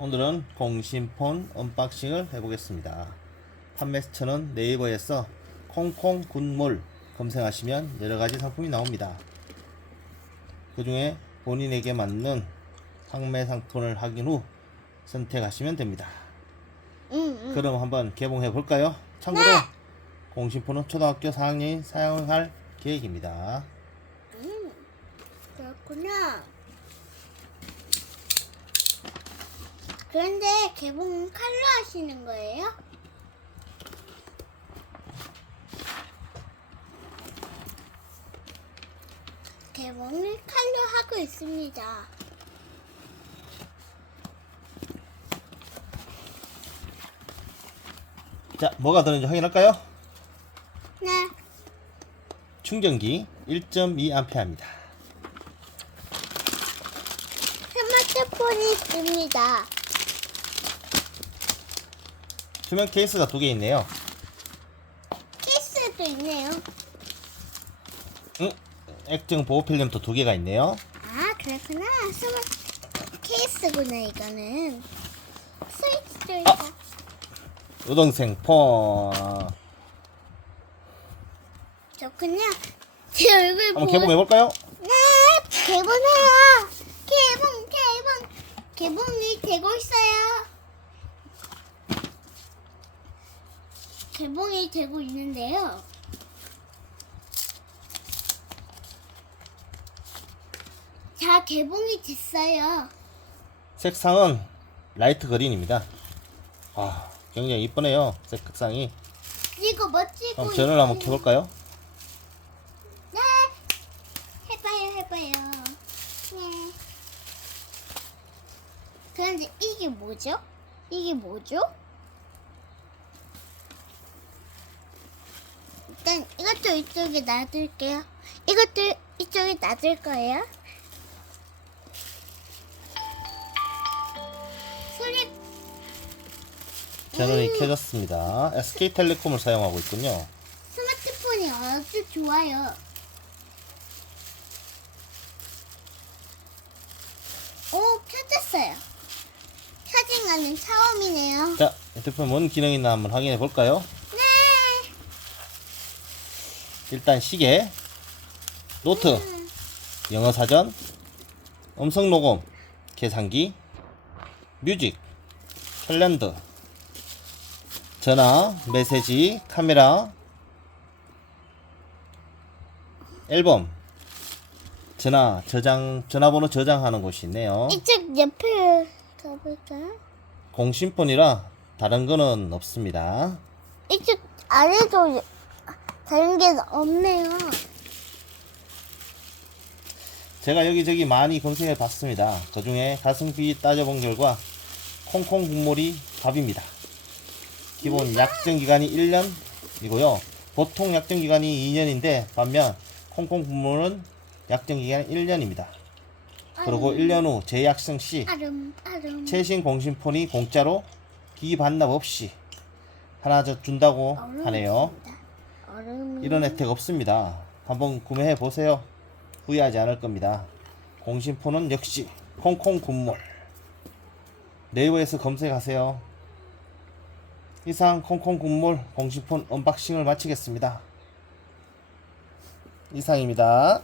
오늘은 공신폰 언박싱을 해보겠습니다. 판매처는 네이버에서 콩콩 굿몰 검색하시면 여러가지 상품이 나옵니다. 그 중에 본인에게 맞는 판매 상품을 확인 후 선택하시면 됩니다. 응, 응. 그럼 한번 개봉해 볼까요? 참고로 공신폰은 초등학교 4학년이 사용할 계획입니다. 음, 그렇구나. 그런데 개봉은 칼로 하시는 거예요? 개봉을 칼로 하고 있습니다. 자, 뭐가 들었는지 확인할까요? 네. 충전기 1.2A입니다. 스마트폰이 있습니다. 투명 케이스가 두 개 있네요. 케이스도 있네요. 응? 액정 보호 필름도 두 개가 있네요. 아, 그렇구나. 스마트 케이스구나, 이거는. 스위치도 있다. 우동생 폰. 좋군요. 제 얼굴 한번. 개봉해 볼까요? 네, 개봉해요. 개봉, 개봉. 개봉이 되고 있어요. 개봉이 되고 있는데요. 자, 개봉이 됐어요. 색상은 라이트 그린입니다. 아, 굉장히 이쁘네요. 색상이. 그리고 멋지고. 그럼 전을 한번. 켜볼까요? 네. 해봐요, 해봐요. 네. 그런데 이게 뭐죠? 이게 뭐죠? 일단 이것도 이쪽에 놔둘게요. 이것도 이쪽에 놔둘 거예요. 소리 전원이 음. 켜졌습니다. SK텔레콤을 사용하고 있군요. 스마트폰이 아주 좋아요. 오, 켜졌어요. 켜진 거는 처음이네요. 자, 핸드폰 뭔 기능이 있나 한번 확인해 볼까요? 네. 일단 시계, 노트, 음, 영어 사전, 음성 녹음, 계산기, 뮤직, 캘린더, 전화, 메시지, 카메라, 앨범, 전화 저장 전화번호 저장하는 곳이 있네요. 이쪽 옆에 가볼까요? 공신폰이라 다른 거는 없습니다. 이쪽 아래도 다른 게 없네요. 제가 여기저기 많이 검색해 봤습니다. 그 중에 가성비 따져본 결과 콩콩 국물이 답입니다. 기본 약정 기간이 1년이고요. 보통 약정 기간이 2년인데 반면 콩콩 국물은 약정 기간이 1년입니다. 그리고 1년 후 재약성 시 아름 아름. 최신 공신폰이 공짜로 기기 반납 없이 하나 더 준다고 하네요. 있습니다. 얼음이. 이런 혜택 없습니다. 한번 구매해 보세요. 후회하지 않을 겁니다. 공신폰은 역시 콩콩 군몰. 네이버에서 검색하세요. 이상 콩콩 군몰 공신폰 언박싱을 마치겠습니다. 이상입니다.